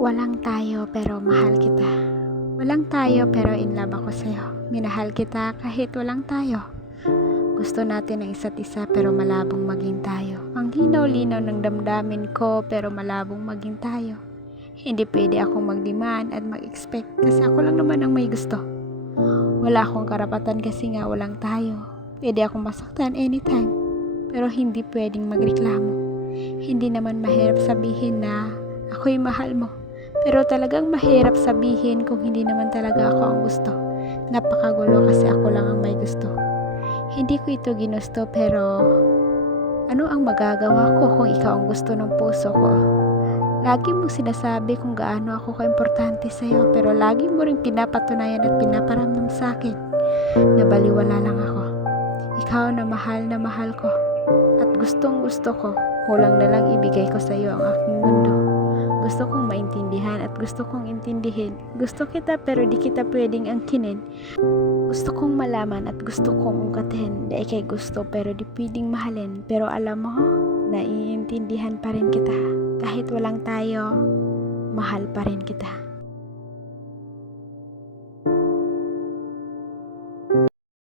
Walang tayo pero mahal kita. Walang tayo pero in love ako sa'yo. Minahal kita kahit walang tayo. Gusto natin ang isa't isa pero malabong maging tayo. Ang linaw-linaw ng damdamin ko pero malabong maging tayo. Hindi pwede akong mag-demand at mag-expect kasi ako lang naman ang may gusto. Wala akong karapatan kasi nga walang tayo. Pwede akong masaktan anytime pero hindi pwedeng magreklamo. Hindi naman mahirap sabihin na ako'y mahal mo. Pero talagang mahirap sabihin kung hindi naman talaga ako ang gusto. Napakagulo kasi ako lang ang may gusto. Hindi ko ito ginusto pero ano ang magagawa ko kung ikaw ang gusto ng puso ko? Lagi mong sinasabi kung gaano ako kaimportante sa'yo pero lagi mo rin pinapatunayan at pinaparamdam sa akin na baliwala lang ako. Ikaw na mahal ko at gustong gusto ko, kulang na lang ibigay ko sa'yo ang aking mundo. Gusto kong maintindihan at gusto kong intindihin. Gusto kita pero di kita pwedeng angkinin. Gusto kong malaman at gusto kong ungkatin. Di ikay gusto pero di pwedeng mahalin. Pero alam mo, naiintindihan pa rin kita. Kahit walang tayo, mahal pa rin kita.